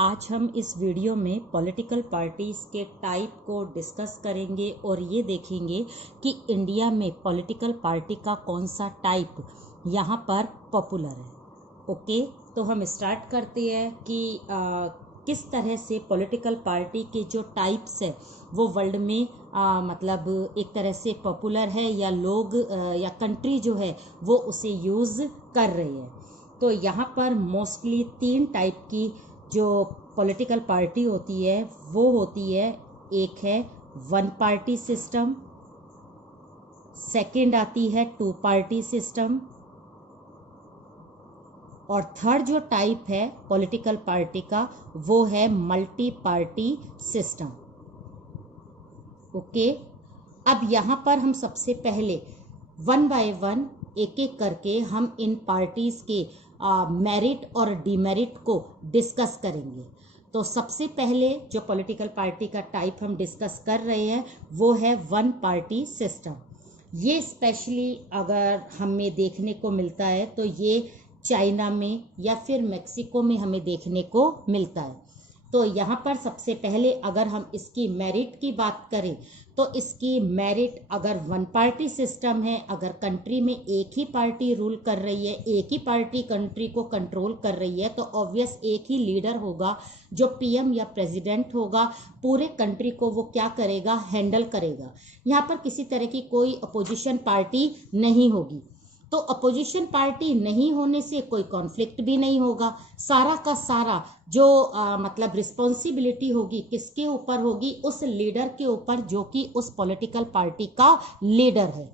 आज हम इस वीडियो में पॉलिटिकल पार्टीज़ के टाइप को डिस्कस करेंगे और ये देखेंगे कि इंडिया में पॉलिटिकल पार्टी का कौन सा टाइप यहाँ पर पॉपुलर है। ओके, तो हम स्टार्ट करते हैं कि किस तरह से पॉलिटिकल पार्टी के जो टाइप्स है वो वर्ल्ड में मतलब एक तरह से पॉपुलर है या लोग या कंट्री जो है वो उसे यूज़ कर रही है। तो यहाँ पर मोस्टली 3 टाइप की जो पॉलिटिकल पार्टी होती है वो होती है, एक है वन पार्टी सिस्टम, सेकंड आती है 2 पार्टी सिस्टम और थर्ड जो टाइप है पॉलिटिकल पार्टी का वो है मल्टी पार्टी सिस्टम। ओके, अब यहाँ पर हम सबसे पहले वन बाय वन एक एक करके हम इन पार्टीज़ के मेरिट और डिमेरिट को डिस्कस करेंगे। तो सबसे पहले जो पॉलिटिकल पार्टी का टाइप हम डिस्कस कर रहे हैं वो है वन पार्टी सिस्टम। ये स्पेशली अगर हमें देखने को मिलता है तो ये चाइना में या फिर मेक्सिको में हमें देखने को मिलता है। तो यहाँ पर सबसे पहले अगर हम इसकी मेरिट की बात करें तो इसकी मेरिट अगर वन पार्टी सिस्टम है, अगर कंट्री में एक ही पार्टी रूल कर रही है, एक ही पार्टी कंट्री को कंट्रोल कर रही है, तो ऑब्वियस एक ही लीडर होगा जो पीएम या प्रेसिडेंट होगा, पूरे कंट्री को वो क्या करेगा, हैंडल करेगा। यहाँ पर किसी तरह की कोई अपोजिशन पार्टी नहीं होगी। तो अपोजिशन पार्टी नहीं होने से कोई कॉन्फ्लिक्ट भी नहीं होगा। सारा का सारा जो मतलब रिस्पॉन्सिबिलिटी होगी किसके ऊपर होगी, उस लीडर के ऊपर जो कि उस पॉलिटिकल पार्टी का लीडर है।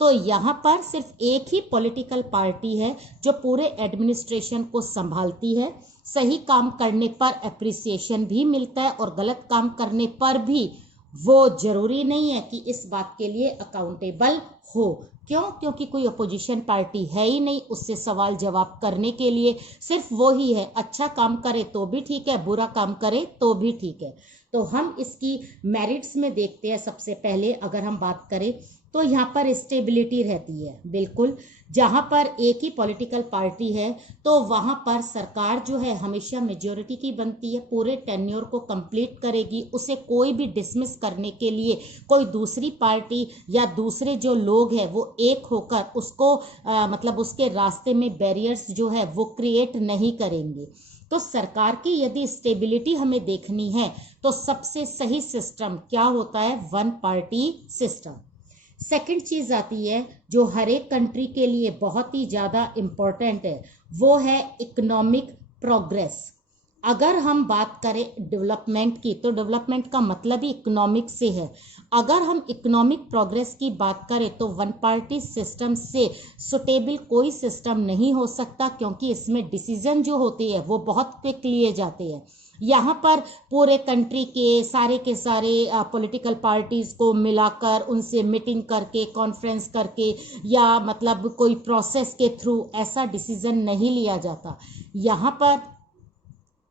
तो यहाँ पर सिर्फ एक ही पॉलिटिकल पार्टी है जो पूरे एडमिनिस्ट्रेशन को संभालती है। सही काम करने पर अप्रिसिएशन भी मिलता है और गलत काम करने पर भी वो जरूरी नहीं है कि इस बात के लिए अकाउंटेबल हो। क्यों? क्योंकि कोई अपोजिशन पार्टी है ही नहीं उससे सवाल जवाब करने के लिए। सिर्फ वो ही है, अच्छा काम करे तो भी ठीक है, बुरा काम करे तो भी ठीक है। तो हम इसकी मेरिट्स में देखते हैं। सबसे पहले अगर हम बात करें तो यहाँ पर स्टेबिलिटी रहती है। बिल्कुल, जहाँ पर एक ही पॉलिटिकल पार्टी है तो वहाँ पर सरकार जो है हमेशा मेजॉरिटी की बनती है, पूरे टेन्योर को कंप्लीट करेगी। उसे कोई भी डिसमिस करने के लिए कोई दूसरी पार्टी या दूसरे जो लोग हैं वो एक होकर उसको मतलब उसके रास्ते में बैरियर्स जो है वो क्रिएट नहीं करेंगे। तो सरकार की यदि स्टेबिलिटी हमें देखनी है तो सबसे सही सिस्टम क्या होता है, वन पार्टी सिस्टम। सेकंड चीज आती है जो हर एक कंट्री के लिए बहुत ही ज़्यादा इम्पोर्टेंट है, वो है इकोनॉमिक प्रोग्रेस। अगर हम बात करें डेवलपमेंट की तो डेवलपमेंट का मतलब ही इकोनॉमिक से है। अगर हम इकोनॉमिक प्रोग्रेस की बात करें तो वन पार्टी सिस्टम से सुटेबल कोई सिस्टम नहीं हो सकता, क्योंकि इसमें डिसीजन जो होते हैं वो बहुत क्विक लिए जाते हैं। यहाँ पर पूरे कंट्री के सारे पॉलिटिकल पार्टीज को मिलाकर उनसे मीटिंग करके, कॉन्फ्रेंस करके या मतलब कोई प्रोसेस के थ्रू ऐसा डिसीजन नहीं लिया जाता। यहाँ पर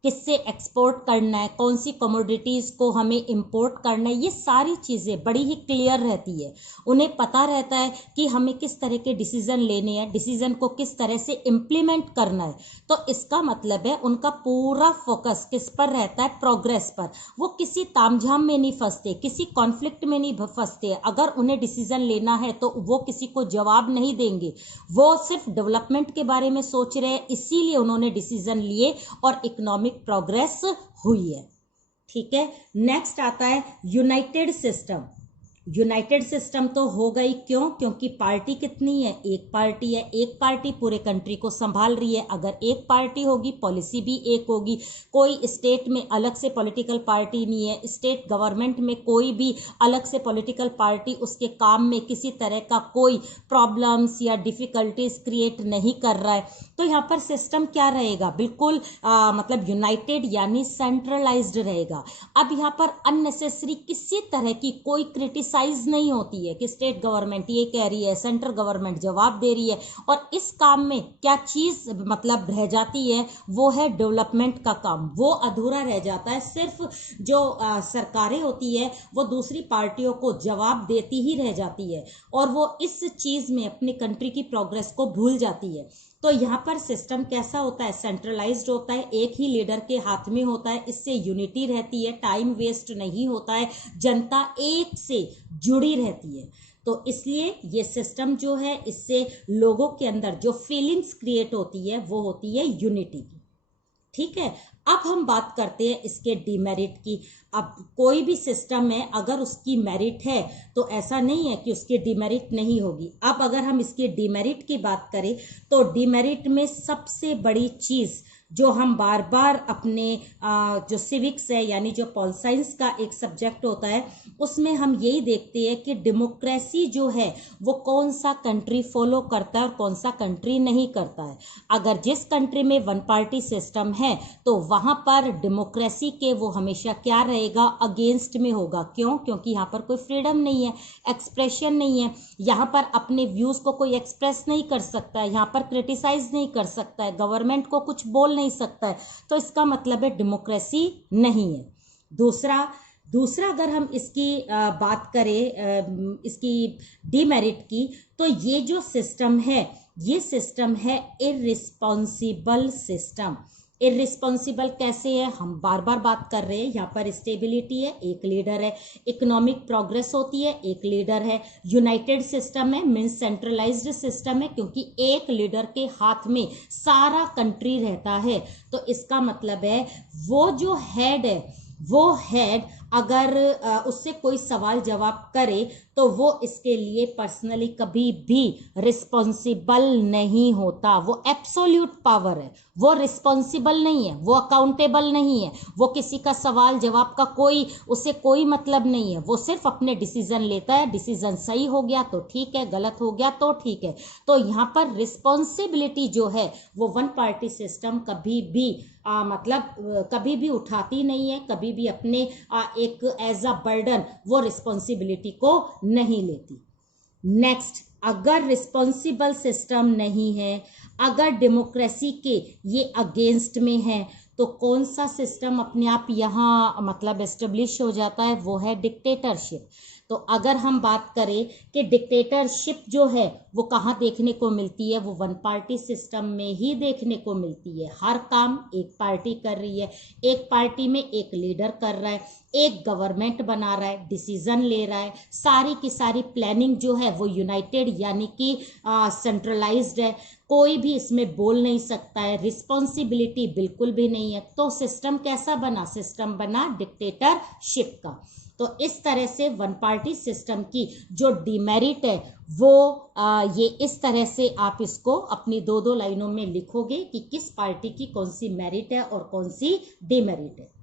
किससे एक्सपोर्ट करना है, कौन सी कमोडिटीज़ को हमें इंपोर्ट करना है, ये सारी चीज़ें बड़ी ही क्लियर रहती है। उन्हें पता रहता है कि हमें किस तरह के डिसीजन लेने हैं, डिसीजन को किस तरह से इम्प्लीमेंट करना है। तो इसका मतलब है उनका पूरा फोकस किस पर रहता है, प्रोग्रेस पर। वो किसी तामझाम में नहीं फंसते, किसी कॉन्फ्लिक्ट में नहीं फंसते। अगर उन्हें डिसीजन लेना है तो वो किसी को जवाब नहीं देंगे, वो सिर्फ डेवलपमेंट के बारे में सोच रहे हैं, इसीलिए उन्होंने डिसीजन लिए और इकोनॉमिक प्रोग्रेस हुई है। ठीक है, नेक्स्ट आता है यूनाइटेड सिस्टम। यूनाइटेड सिस्टम तो हो गई, क्यों? क्योंकि पार्टी कितनी है, एक पार्टी है, एक पार्टी पूरे कंट्री को संभाल रही है। अगर एक पार्टी होगी पॉलिसी भी एक होगी। कोई स्टेट में अलग से पॉलिटिकल पार्टी नहीं है, स्टेट गवर्नमेंट में कोई भी अलग से पॉलिटिकल पार्टी उसके काम में किसी तरह का कोई प्रॉब्लम्स या डिफिकल्टीज क्रिएट नहीं कर रहा है। तो यहाँ पर सिस्टम क्या रहेगा, बिल्कुल मतलब यूनाइटेड यानी सेंट्रलाइज्ड रहेगा। अब यहाँ पर अननेसेसरी किसी तरह की कोई क्रिटिसाइज नहीं होती है कि स्टेट गवर्नमेंट ये कह रही है, सेंट्रल गवर्नमेंट जवाब दे रही है। और इस काम में क्या चीज मतलब रह जाती है, वो है डेवलपमेंट का काम, वो अधूरा रह जाता है। सिर्फ जो सरकारें होती है वो दूसरी पार्टियों को जवाब देती ही रह जाती है और वो इस चीज में अपनी कंट्री की प्रोग्रेस को भूल जाती है। तो यहाँ पर सिस्टम कैसा होता है, सेंट्रलाइज्ड होता है, एक ही लीडर के हाथ में होता है, इससे यूनिटी रहती है, टाइम वेस्ट नहीं होता है, जनता एक से जुड़ी रहती है। तो इसलिए ये सिस्टम जो है, इससे लोगों के अंदर जो फीलिंग्स क्रिएट होती है वो होती है यूनिटी की। ठीक है, अब हम बात करते हैं इसके डीमेरिट की। अब कोई भी सिस्टम है, अगर उसकी मेरिट है तो ऐसा नहीं है कि उसकी डीमेरिट नहीं होगी। अब अगर हम इसके डीमेरिट की बात करें तो डीमेरिट में सबसे बड़ी चीज जो हम बार बार अपने जो सिविक्स है यानी जो पॉल साइंस का एक सब्जेक्ट होता है उसमें हम यही देखते हैं कि डेमोक्रेसी जो है वो कौन सा कंट्री फॉलो करता है और कौन सा कंट्री नहीं करता है। अगर जिस कंट्री में वन पार्टी सिस्टम है तो वहां पर डेमोक्रेसी के वो हमेशा क्या रहेगा, अगेंस्ट में होगा। क्यों? क्योंकि यहाँ पर कोई फ्रीडम नहीं है, एक्सप्रेशन नहीं है, यहाँ पर अपने व्यूज को कोई एक्सप्रेस नहीं कर सकता है, यहाँ पर क्रिटिसाइज नहीं कर सकता है, गवर्नमेंट को कुछ बोल नहीं सकता है। तो इसका मतलब है डेमोक्रेसी नहीं है। दूसरा अगर हम इसकी बात करें इसकी डीमेरिट की, तो ये जो सिस्टम है ये सिस्टम है इररिस्पॉन्सिबल सिस्टम। इररिस्पॉन्सिबल कैसे है, हम बार बार बात कर रहे हैं। यहाँ पर स्टेबिलिटी है, एक लीडर है, इकोनॉमिक प्रोग्रेस होती है, एक लीडर है, यूनाइटेड सिस्टम है, मीन्स सेंट्रलाइज्ड सिस्टम है क्योंकि एक लीडर के हाथ में सारा कंट्री रहता है। तो इसका मतलब है वो जो हेड है वो हेड अगर उससे कोई सवाल जवाब करे तो वो इसके लिए पर्सनली कभी भी रिस्पॉन्सिबल नहीं होता। वो एब्सोल्यूट पावर है, वो रिस्पॉन्सिबल नहीं है, वो अकाउंटेबल नहीं है, वो किसी का सवाल जवाब का उससे कोई मतलब नहीं है। वो सिर्फ अपने डिसीजन लेता है, डिसीजन सही हो गया तो ठीक है, गलत हो गया तो ठीक है। तो यहाँ पर रिस्पॉन्सिबिलिटी जो है वो वन पार्टी सिस्टम कभी भी कभी भी उठाती नहीं है, कभी भी अपने एक एज अ बर्डन वो रिस्पॉन्सिबिलिटी को नहीं लेती। नेक्स्ट, अगर रिस्पॉन्सिबल सिस्टम नहीं है, अगर डेमोक्रेसी के ये अगेंस्ट में है, तो कौन सा सिस्टम अपने आप यहाँ एस्टेब्लिश हो जाता है, वो है डिक्टेटरशिप। तो अगर हम बात करें कि डिक्टेटरशिप जो है वो कहाँ देखने को मिलती है, वो वन पार्टी सिस्टम में ही देखने को मिलती है। हर काम एक पार्टी कर रही है, एक पार्टी में एक लीडर कर रहा है, एक गवर्नमेंट बना रहा है, डिसीजन ले रहा है, सारी की सारी प्लानिंग जो है वो यूनाइटेड यानी कि सेंट्रलाइज्ड है, कोई भी इसमें बोल नहीं सकता है, रिस्पॉन्सिबिलिटी बिल्कुल भी नहीं है। तो सिस्टम कैसा बना, सिस्टम बना डिक्टेटरशिप का। तो इस तरह से वन पार्टी सिस्टम की जो डीमेरिट है वो ये इस तरह से आप इसको अपनी दो लाइनों में लिखोगे कि किस पार्टी की कौन सी मेरिट है और कौन सी डीमेरिट है।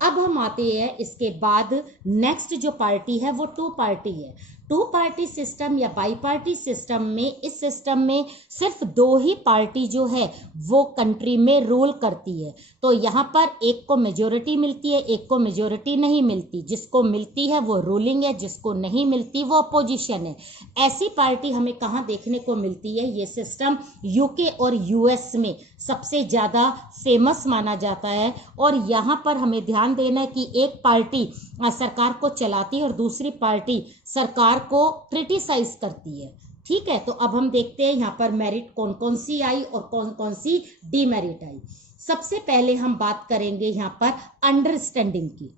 अब हम आते हैं इसके बाद नेक्स्ट जो पार्टी है वो टू पार्टी है। टू पार्टी सिस्टम या बाई पार्टी सिस्टम में, इस सिस्टम में सिर्फ दो ही पार्टी जो है वो कंट्री में रूल करती है। तो यहाँ पर एक को मेजोरिटी मिलती है, एक को मेजोरिटी नहीं मिलती। जिसको मिलती है वो रूलिंग है, जिसको नहीं मिलती वो अपोजिशन है। ऐसी पार्टी हमें कहाँ देखने को मिलती है, ये सिस्टम यूके और यूएस में सबसे ज़्यादा फेमस माना जाता है। और यहाँ पर हमें ध्यान देना है कि एक पार्टी सरकार को चलाती है और दूसरी पार्टी सरकार को क्रिटिसाइज करती है। ठीक है, तो अब हम देखते हैं यहाँ पर मेरिट कौन कौन सी आई और कौन कौन सी डीमेरिट आई। सबसे पहले हम बात करेंगे यहाँ पर अंडरस्टैंडिंग की।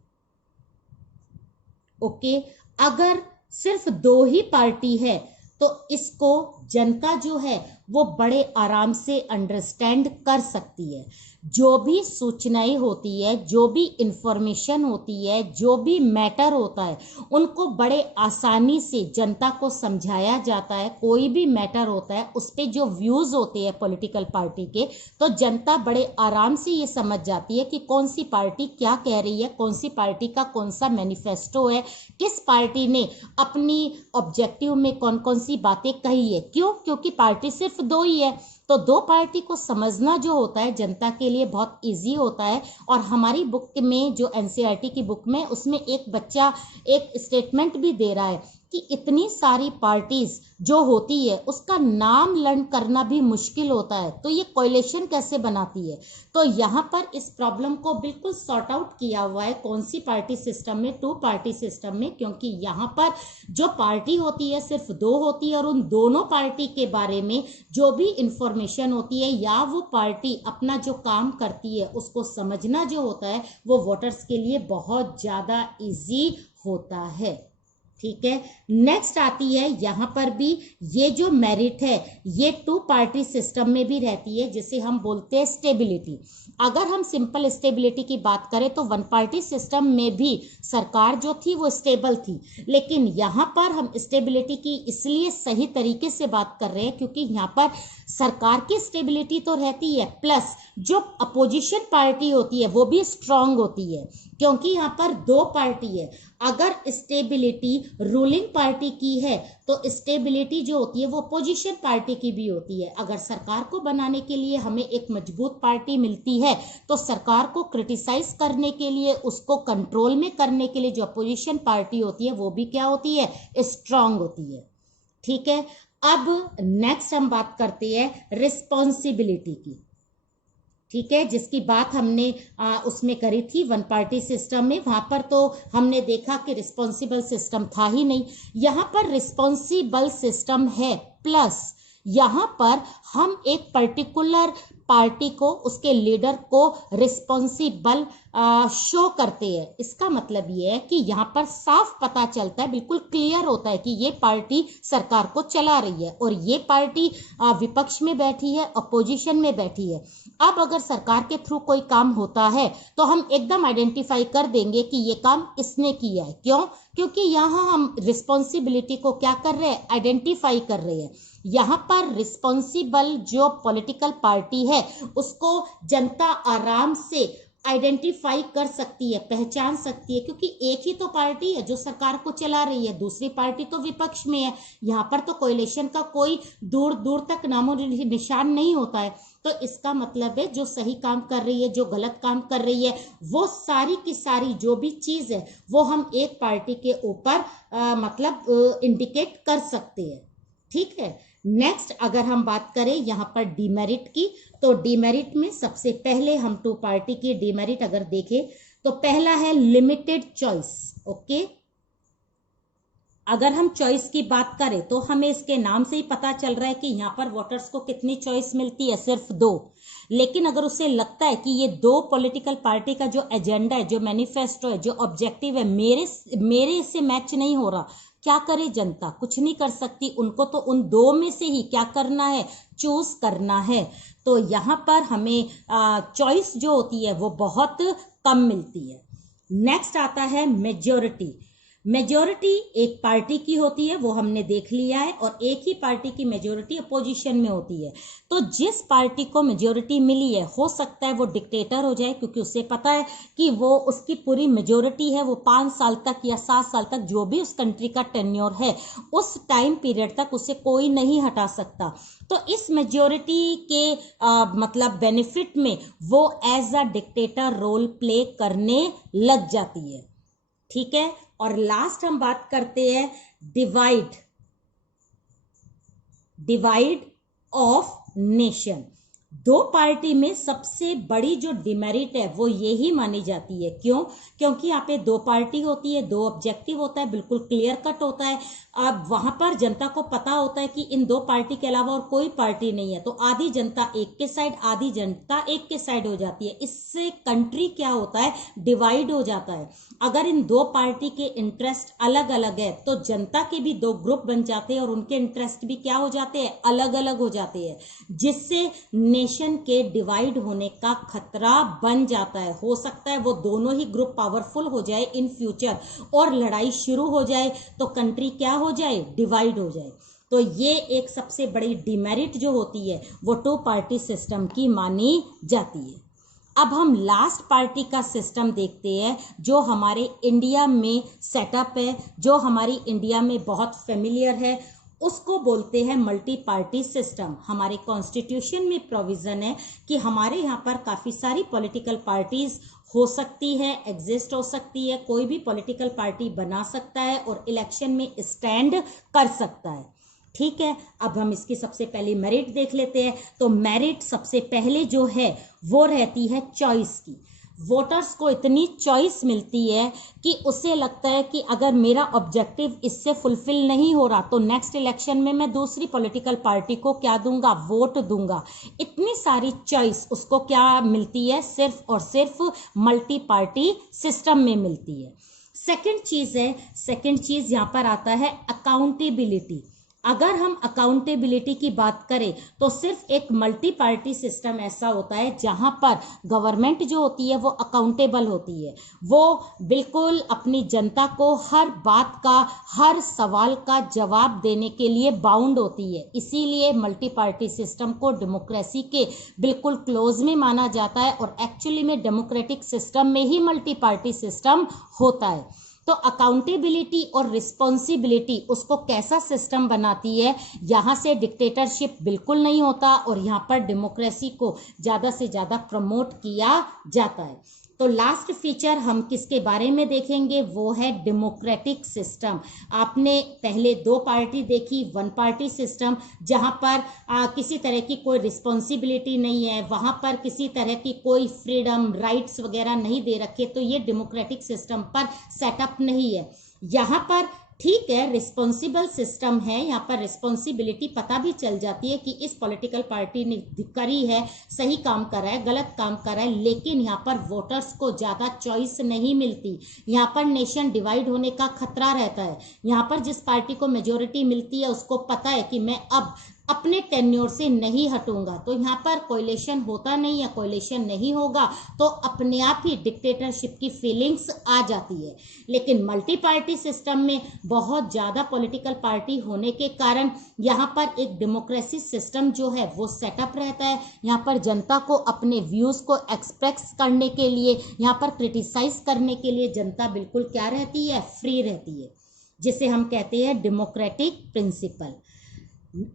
ओके, अगर सिर्फ दो ही पार्टी है तो इसको जनता जो है वो बड़े आराम से अंडरस्टैंड कर सकती है। जो भी सूचनाएं होती है, जो भी इंफॉर्मेशन होती है, जो भी मैटर होता है, उनको बड़े आसानी से जनता को समझाया जाता है। कोई भी मैटर होता है उस पर जो व्यूज होते हैं पॉलिटिकल पार्टी के, तो जनता बड़े आराम से ये समझ जाती है कि कौन सी पार्टी क्या कह रही है, कौन सी पार्टी का कौन सा मैनिफेस्टो है, किस पार्टी ने अपनी ऑब्जेक्टिव में कौन कौन सी बातें कही है। क्यों? क्योंकि पार्टी सिर्फ दो ही है। तो दो पार्टी को समझना जो होता है जनता के लिए बहुत इजी होता है। और हमारी बुक में जो एनसीईआरटी की बुक में, उसमें एक बच्चा एक स्टेटमेंट भी दे रहा है कि इतनी सारी पार्टीज जो होती है उसका नाम लर्न करना भी मुश्किल होता है, तो ये कोएलिशन कैसे बनाती है। तो यहाँ पर इस प्रॉब्लम को बिल्कुल सॉर्ट आउट किया हुआ है कौन सी पार्टी सिस्टम में, टू पार्टी सिस्टम में। क्योंकि यहाँ पर जो पार्टी होती है सिर्फ दो होती है और उन दोनों पार्टी के बारे में जो भी इंफॉर्मेशन इंफॉर्मेशन होती है या वो पार्टी अपना जो काम करती है उसको समझना जो होता है वो वोटर्स के लिए बहुत ज़्यादा इजी होता है। ठीक है, नेक्स्ट आती है यहाँ पर भी ये जो मेरिट है ये टू पार्टी सिस्टम में भी रहती है, जिसे हम बोलते हैं स्टेबिलिटी। अगर हम सिंपल स्टेबिलिटी की बात करें तो वन पार्टी सिस्टम में भी सरकार जो थी वो स्टेबल थी, लेकिन यहाँ पर हम स्टेबिलिटी की इसलिए सही तरीके से बात कर रहे हैं क्योंकि यहाँ पर सरकार की स्टेबिलिटी तो रहती है, प्लस जो अपोजिशन पार्टी होती है वो भी स्ट्रांग होती है, क्योंकि यहाँ पर दो पार्टी है। अगर स्टेबिलिटी रूलिंग पार्टी की है तो स्टेबिलिटी जो होती है वो अपोजिशन पार्टी की भी होती है। अगर सरकार को बनाने के लिए हमें एक मजबूत पार्टी मिलती है तो सरकार को क्रिटिसाइज करने के लिए, उसको कंट्रोल में करने के लिए जो अपोजिशन पार्टी होती है वो भी क्या होती है, स्ट्रांग होती है। ठीक है, अब नेक्स्ट हम बात करते हैं रिस्पॉन्सिबिलिटी की। ठीक है, जिसकी बात हमने उसमें करी थी वन पार्टी सिस्टम में। वहां पर तो हमने देखा कि रिस्पॉन्सिबल सिस्टम था ही नहीं, यहाँ पर रिस्पॉन्सिबल सिस्टम है, प्लस यहाँ पर हम एक पर्टिकुलर पार्टी को, उसके लीडर को रिस्पॉन्सिबल शो करते हैं। इसका मतलब ये है कि यहाँ पर साफ पता चलता है, बिल्कुल क्लियर होता है कि ये पार्टी सरकार को चला रही है और ये पार्टी विपक्ष में बैठी है, अपोजिशन में बैठी है। अब अगर सरकार के थ्रू कोई काम होता है तो हम एकदम आइडेंटिफाई कर देंगे कि ये काम इसने किया है। क्यों? क्योंकि यहाँ हम रिस्पॉन्सिबिलिटी को क्या कर रहे हैं, आइडेंटिफाई कर रहे हैं। यहाँ पर रिस्पॉन्सिबल जो पॉलिटिकल पार्टी है उसको जनता आराम से आइडेंटिफाई कर सकती है, पहचान सकती है, क्योंकि एक ही तो पार्टी है जो सरकार को चला रही है, दूसरी पार्टी तो विपक्ष में है। यहाँ पर तो कोएलिशन का कोई दूर दूर तक नामो निशान नहीं होता है। तो इसका मतलब है जो सही काम कर रही है, जो गलत काम कर रही है, वो सारी की सारी जो भी चीज है वो हम एक पार्टी के ऊपर मतलब इंडिकेट कर सकते हैं। ठीक है, नेक्स्ट अगर हम बात करें यहाँ पर डीमेरिट की, तो डीमेरिट में सबसे पहले हम टू पार्टी की डीमेरिट अगर देखें तो पहला है लिमिटेड चॉइस। ओके, अगर हम चॉइस की बात करें तो हमें इसके नाम से ही पता चल रहा है कि यहाँ पर वोटर्स को कितनी चॉइस मिलती है, सिर्फ दो। लेकिन अगर उसे लगता है कि ये दो पॉलिटिकल पार्टी का जो एजेंडा है, जो मैनिफेस्टो है, जो ऑब्जेक्टिव है, मेरे से मैच नहीं हो रहा, क्या करे जनता? कुछ नहीं कर सकती, उनको तो उन दो में से ही क्या करना है, चूज करना है। तो यहाँ पर हमें चॉइस जो होती है वो बहुत कम मिलती है। नेक्स्ट आता है मेजॉरिटी। मेजॉरिटी एक पार्टी की होती है, वो हमने देख लिया है, और एक ही पार्टी की मेजॉरिटी अपोजिशन में होती है। तो जिस पार्टी को मेजॉरिटी मिली है, हो सकता है वो डिक्टेटर हो जाए, क्योंकि उसे पता है कि वो उसकी पूरी मेजॉरिटी है, वो 5 साल तक या 7 साल तक जो भी उस कंट्री का टेन्योर है उस टाइम पीरियड तक उसे कोई नहीं हटा सकता। तो इस मेजॉरिटी के मतलब बेनिफिट में वो as a dictator role play करने लग जाती है। ठीक है, और लास्ट हम बात करते हैं डिवाइड ऑफ नेशन। दो पार्टी में सबसे बड़ी जो डिमेरिट है वो यही मानी जाती है। क्यों? क्योंकि यहाँ पे दो पार्टी होती है, दो ऑब्जेक्टिव होता है, बिल्कुल क्लियर कट होता है। अब वहां पर जनता को पता होता है कि इन दो पार्टी के अलावा और कोई पार्टी नहीं है, तो आधी जनता एक के साइड, आधी जनता एक के साइड हो जाती है। इससे कंट्री क्या होता है, डिवाइड हो जाता है। अगर इन दो पार्टी के इंटरेस्ट अलग अलग है तो जनता के भी दो ग्रुप बन जाते हैं और उनके इंटरेस्ट भी क्या हो जाते हैं, अलग अलग हो जाते हैं, जिससे नेशन के डिवाइड होने का खतरा बन जाता है। हो सकता है वो दोनों ही ग्रुप पावरफुल हो जाए इन फ्यूचर और लड़ाई शुरू हो जाए तो कंट्री क्या हो जाए, डिवाइड हो जाए। तो ये एक सबसे बड़ी डिमेरिट जो होती है वो टू पार्टी सिस्टम की मानी जाती है। अब हम लास्ट पार्टी का सिस्टम देखते हैं जो हमारे इंडिया में सेटअप है, जो हमारी इंडिया में बहुत फेमिलियर है, उसको बोलते हैं मल्टी पार्टी सिस्टम। हमारे कॉन्स्टिट्यूशन में प्रोविजन है कि हमारे यहाँ पर काफ़ी सारी पॉलिटिकल पार्टीज हो सकती है, एग्जिस्ट हो सकती है, कोई भी पॉलिटिकल पार्टी बना सकता है और इलेक्शन में स्टैंड कर सकता है। ठीक है, अब हम इसकी सबसे पहले मेरिट देख लेते हैं। तो मेरिट सबसे पहले जो है वो रहती है चॉइस की। वोटर्स को इतनी चॉइस मिलती है कि उसे लगता है कि अगर मेरा ऑब्जेक्टिव इससे फुलफिल नहीं हो रहा तो नेक्स्ट इलेक्शन में मैं दूसरी पॉलिटिकल पार्टी को क्या दूंगा, वोट दूंगा। इतनी सारी चॉइस उसको क्या मिलती है, सिर्फ और सिर्फ मल्टी पार्टी सिस्टम में मिलती है। सेकंड चीज यहाँ पर आता है अकाउंटेबिलिटी। अगर हम अकाउंटेबिलिटी की बात करें तो सिर्फ एक मल्टी पार्टी सिस्टम ऐसा होता है जहां पर गवर्नमेंट जो होती है वो अकाउंटेबल होती है, वो बिल्कुल अपनी जनता को हर बात का, हर सवाल का जवाब देने के लिए बाउंड होती है। इसीलिए मल्टी पार्टी सिस्टम को डेमोक्रेसी के बिल्कुल क्लोज में माना जाता है और एक्चुअली में डेमोक्रेटिक सिस्टम में ही मल्टी पार्टी सिस्टम होता है। तो अकाउंटेबिलिटी और रिस्पॉन्सिबिलिटी उसको कैसा सिस्टम बनाती है, यहाँ से डिक्टेटरशिप बिल्कुल नहीं होता और यहाँ पर डेमोक्रेसी को ज़्यादा से ज़्यादा प्रमोट किया जाता है। तो लास्ट फीचर हम किसके बारे में देखेंगे, वो है डेमोक्रेटिक सिस्टम। आपने पहले 2 पार्टी देखी, 1 पार्टी सिस्टम, जहां पर किसी तरह की कोई रिस्पॉन्सिबिलिटी नहीं है, वहां पर किसी तरह की कोई फ्रीडम, राइट्स वगैरह नहीं दे रखे, तो ये डेमोक्रेटिक सिस्टम पर सेटअप नहीं है। यहाँ पर ठीक है, रिस्पॉन्सिबल सिस्टम है, यहाँ पर रिस्पॉन्सिबिलिटी पता भी चल जाती है कि इस पॉलिटिकल पार्टी ने करी है, सही काम कर रहा है, गलत काम कर रहा है, लेकिन यहाँ पर वोटर्स को ज़्यादा चॉइस नहीं मिलती। यहाँ पर नेशन डिवाइड होने का खतरा रहता है। यहाँ पर जिस पार्टी को मेजोरिटी मिलती है उसको पता है कि मैं अब अपने टेन्योर से नहीं हटूंगा, तो यहाँ पर कोएलिशन होता नहीं है, कोएलिशन नहीं होगा तो अपने आप ही डिक्टेटरशिप की फीलिंग्स आ जाती है। लेकिन मल्टी पार्टी सिस्टम में बहुत ज़्यादा पॉलिटिकल पार्टी होने के कारण यहाँ पर एक डेमोक्रेसी सिस्टम जो है वो सेटअप रहता है। यहाँ पर जनता को अपने व्यूज़ को एक्सप्रेस करने के लिए, यहाँ पर क्रिटिसाइज करने के लिए जनता बिल्कुल क्या रहती है, फ्री रहती है, जिसे हम कहते हैं डेमोक्रेटिक प्रिंसिपल।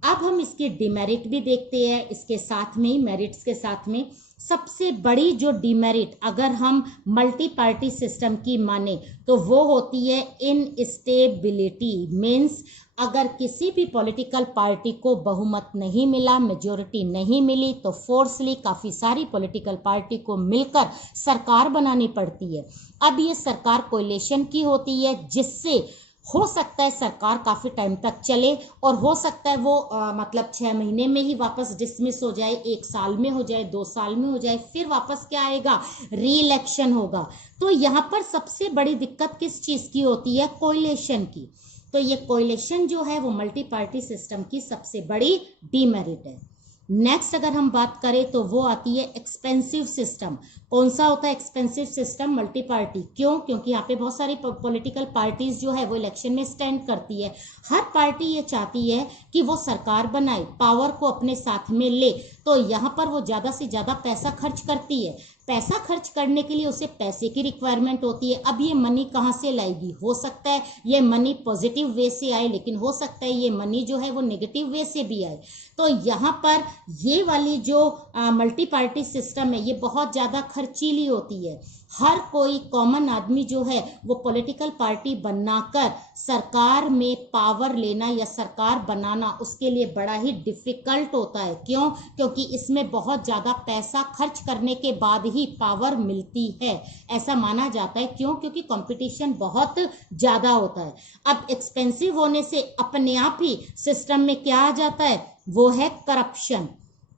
अब हम इसके डिमेरिट भी देखते हैं, इसके साथ में ही मेरिट्स के साथ में। सबसे बड़ी जो डिमेरिट अगर हम मल्टी पार्टी सिस्टम की माने तो वो होती है इनस्टेबिलिटी। मीन्स अगर किसी भी पॉलिटिकल पार्टी को बहुमत नहीं मिला, मेजोरिटी नहीं मिली, तो फोर्सली काफ़ी सारी पॉलिटिकल पार्टी को मिलकर सरकार बनानी पड़ती है। अब ये सरकार कोएलिशन की होती है, जिससे हो सकता है सरकार काफ़ी टाइम तक चले और हो सकता है वो मतलब 6 महीने में ही वापस डिसमिस हो जाए, 1 साल में हो जाए, 2 साल में हो जाए, फिर वापस क्या आएगा, री इलेक्शन होगा। तो यहाँ पर सबसे बड़ी दिक्कत किस चीज़ की होती है, कोएलिशन की। तो ये कोएलिशन जो है वो मल्टी पार्टी सिस्टम की सबसे बड़ी डीमेरिट है। नेक्स्ट अगर हम बात करें तो वो आती है एक्सपेंसिव सिस्टम। कौन सा होता है एक्सपेंसिव सिस्टम, मल्टी पार्टी। क्यों? क्योंकि यहाँ पे बहुत सारी पॉलिटिकल पार्टीज जो है वो इलेक्शन में स्टैंड करती है। हर पार्टी ये चाहती है कि वो सरकार बनाए, पावर को अपने साथ में ले, तो यहाँ पर वो ज़्यादा से ज़्यादा पैसा खर्च करती है। पैसा खर्च करने के लिए उसे पैसे की रिक्वायरमेंट होती है। अब ये मनी कहाँ से लाएगी? हो सकता है ये मनी पॉजिटिव वे से आए, लेकिन हो सकता है ये मनी जो है वो नेगेटिव वे से भी आए। तो यहाँ पर ये वाली जो मल्टी पार्टी सिस्टम है ये बहुत ज़्यादा खर्चीली होती है। हर कोई कॉमन आदमी जो है वो पॉलिटिकल पार्टी बनाकर सरकार में पावर लेना या सरकार बनाना उसके लिए बड़ा ही डिफिकल्ट होता है। क्यों? क्योंकि इसमें बहुत ज़्यादा पैसा खर्च करने के बाद ही पावर मिलती है, ऐसा माना जाता है। क्यों? क्योंकि कंपटीशन बहुत ज़्यादा होता है। अब एक्सपेंसिव होने से अपने आप ही सिस्टम में क्या आ जाता है, वो है करप्शन।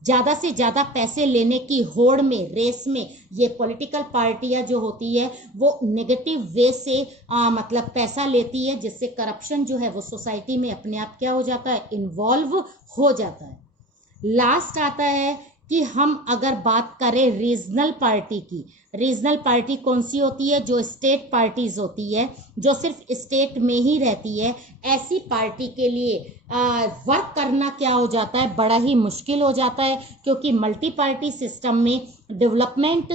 ज़्यादा से ज़्यादा पैसे लेने की होड़ में, रेस में ये पॉलिटिकल पार्टियां जो होती है वो नेगेटिव वे से मतलब पैसा लेती है, जिससे करप्शन जो है वो सोसाइटी में अपने आप क्या हो जाता है, इन्वॉल्व हो जाता है। लास्ट आता है कि हम अगर बात करें रीजनल पार्टी की, रीजनल पार्टी कौन सी होती है, जो स्टेट पार्टीज होती है, जो सिर्फ स्टेट में ही रहती है। ऐसी पार्टी के लिए वर्क करना क्या हो जाता है, बड़ा ही मुश्किल हो जाता है, क्योंकि मल्टी पार्टी सिस्टम में डेवलपमेंट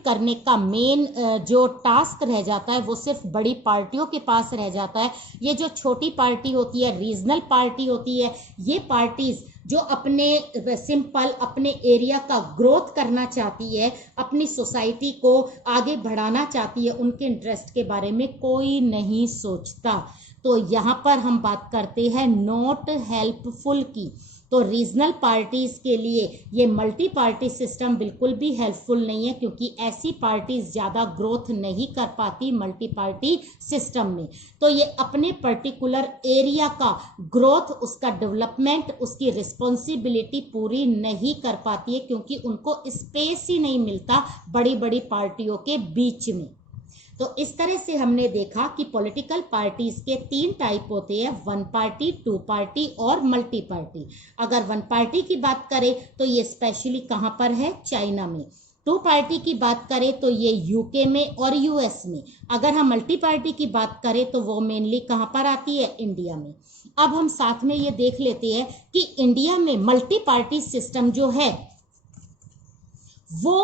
करने का मेन जो टास्क रह जाता है वो सिर्फ बड़ी पार्टियों के पास रह जाता है। ये जो छोटी पार्टी होती है, रीजनल पार्टी होती है, ये पार्टीज जो अपने सिंपल अपने एरिया का ग्रोथ करना चाहती है, अपनी सोसाइटी को आगे बढ़ाना चाहती है, उनके इंटरेस्ट के बारे में कोई नहीं सोचता। तो यहाँ पर हम बात करते हैं नॉट हेल्पफुल की। तो रीजनल पार्टीज के लिए ये मल्टी पार्टी सिस्टम बिल्कुल भी हेल्पफुल नहीं है, क्योंकि ऐसी पार्टीज ज़्यादा ग्रोथ नहीं कर पाती मल्टी पार्टी सिस्टम में। तो ये अपने पर्टिकुलर एरिया का ग्रोथ, उसका डेवलपमेंट, उसकी रिस्पॉन्सिबिलिटी पूरी नहीं कर पाती है, क्योंकि उनको स्पेस ही नहीं मिलता बड़ी बड़ी पार्टियों के बीच में। तो इस तरह से हमने देखा कि पॉलिटिकल पार्टीज के 3 टाइप होते हैं, 1 पार्टी, 2 पार्टी और मल्टी पार्टी। अगर 1 पार्टी की बात करें तो ये स्पेशली कहाँ पर है, चाइना में। 2 पार्टी की बात करें तो ये यूके में और यूएस में। अगर हम मल्टी पार्टी की बात करें तो वो मेनली कहाँ पर आती है, इंडिया में। अब हम साथ में ये देख लेते हैं कि इंडिया में मल्टी पार्टी सिस्टम जो है वो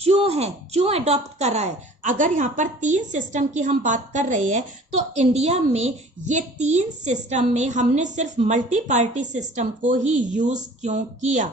क्यों अडॉप्ट कर रहा है। अगर यहाँ पर 3 सिस्टम की हम बात कर रहे हैं तो इंडिया में ये 3 सिस्टम में हमने सिर्फ मल्टी पार्टी सिस्टम को ही यूज क्यों किया,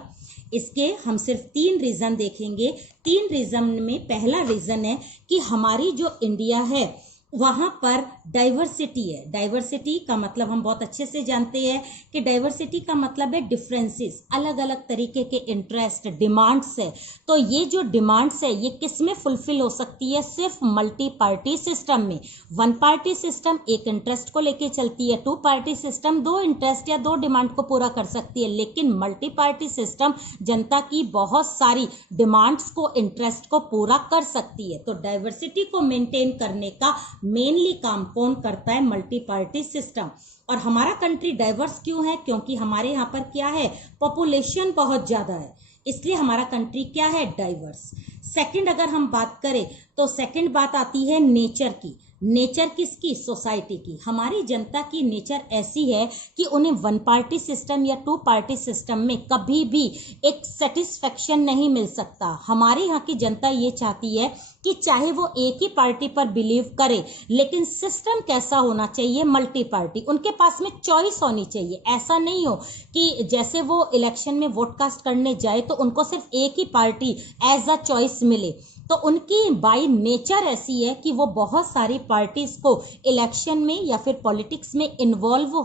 इसके हम सिर्फ 3 रीजन देखेंगे। 3 रीजन में पहला रीजन है कि हमारी जो इंडिया है वहाँ पर डाइवर्सिटी है। डाइवर्सिटी का मतलब हम बहुत अच्छे से जानते हैं कि डाइवर्सिटी का मतलब है डिफरेंसेस, अलग अलग तरीके के इंटरेस्ट, डिमांड्स है। तो ये जो डिमांड्स है ये किस में फुलफिल हो सकती है, सिर्फ मल्टी पार्टी सिस्टम में। 1 पार्टी सिस्टम एक इंटरेस्ट को लेके चलती है, 2 पार्टी सिस्टम 2 इंटरेस्ट या 2 डिमांड को पूरा कर सकती है, लेकिन मल्टी पार्टी सिस्टम जनता की बहुत सारी डिमांड्स को, इंटरेस्ट को पूरा कर सकती है। तो डाइवर्सिटी को मेंटेन करने का मेनली काम कौन करता है, मल्टी पार्टी सिस्टम। और हमारा कंट्री डाइवर्स क्यों है, क्योंकि हमारे यहाँ पर क्या है, पॉपुलेशन बहुत ज्यादा है, इसलिए हमारा कंट्री क्या है, डाइवर्स। सेकंड अगर हम बात करें तो सेकंड बात आती है नेचर की। नेचर किसकी, सोसाइटी की। हमारी जनता की नेचर ऐसी है कि उन्हें 1 पार्टी सिस्टम या 2 पार्टी सिस्टम में कभी भी एक सेटिस्फेक्शन नहीं मिल सकता। हमारे यहाँ की जनता ये चाहती है कि चाहे वो एक ही पार्टी पर बिलीव करे, लेकिन सिस्टम कैसा होना चाहिए, मल्टी पार्टी। उनके पास में चॉइस होनी चाहिए। ऐसा नहीं हो कि जैसे वो इलेक्शन में वोट कास्ट करने जाए तो उनको सिर्फ एक ही पार्टी एज अ चॉइस मिले। तो उनकी बाय नेचर ऐसी है कि वो बहुत सारी पार्टीज को इलेक्शन में या फिर पॉलिटिक्स में इन्वॉल्व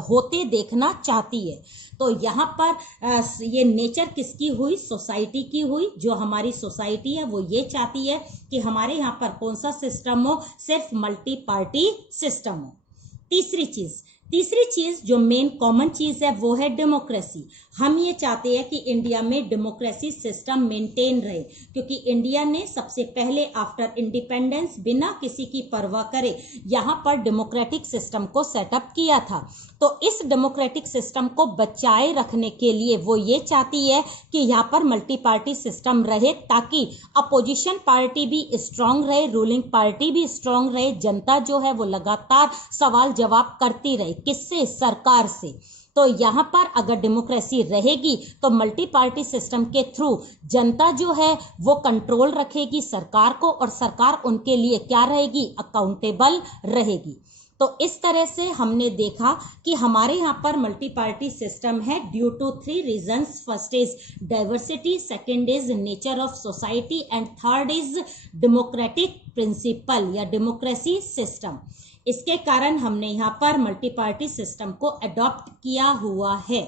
होते देखना चाहती है। तो यहाँ पर ये नेचर किसकी हुई, सोसाइटी की हुई। जो हमारी सोसाइटी है वो ये चाहती है कि हमारे यहाँ पर कौन सा सिस्टम हो, सिर्फ मल्टी पार्टी सिस्टम हो। तीसरी चीज जो मेन कॉमन चीज है वो है डेमोक्रेसी। हम ये चाहते हैं कि इंडिया में डेमोक्रेसी सिस्टम मेंटेन रहे, क्योंकि इंडिया ने सबसे पहले आफ्टर इंडिपेंडेंस बिना किसी की परवाह करे यहाँ पर डेमोक्रेटिक सिस्टम को सेटअप किया था। तो इस डेमोक्रेटिक सिस्टम को बचाए रखने के लिए वो ये चाहती है कि यहाँ पर मल्टी पार्टी सिस्टम रहे, ताकि अपोजिशन पार्टी भी स्ट्रांग रहे, रूलिंग पार्टी भी स्ट्रांग रहे। जनता जो है वो लगातार सवाल जवाब करती रहे, किससे, सरकार से। तो यहाँ पर अगर डेमोक्रेसी रहेगी तो मल्टी पार्टी सिस्टम के थ्रू जनता जो है वो कंट्रोल रखेगी सरकार को, और सरकार उनके लिए क्या रहेगी, अकाउंटेबल रहेगी। तो इस तरह से हमने देखा कि हमारे यहाँ पर मल्टी पार्टी सिस्टम है due to 3 reasons. First is diversity, second is nature of society, and third is democratic principle या डेमोक्रेसी सिस्टम। इसके कारण हमने यहाँ पर मल्टी पार्टी सिस्टम को अडॉप्ट किया हुआ है।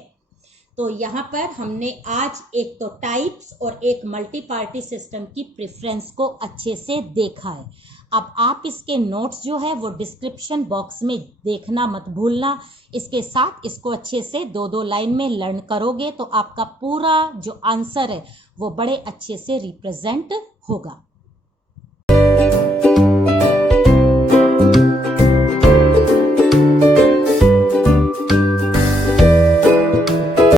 तो यहाँ पर हमने आज एक तो टाइप्स और एक मल्टी पार्टी सिस्टम की प्रेफरेंस को अच्छे से देखा है। अब आप इसके नोट्स जो है वो डिस्क्रिप्शन बॉक्स में देखना मत भूलना। इसके साथ इसको अच्छे से 2-2 लाइन में लर्न करोगे तो आपका पूरा जो आंसर है वो बड़े अच्छे से रिप्रेजेंट होगा।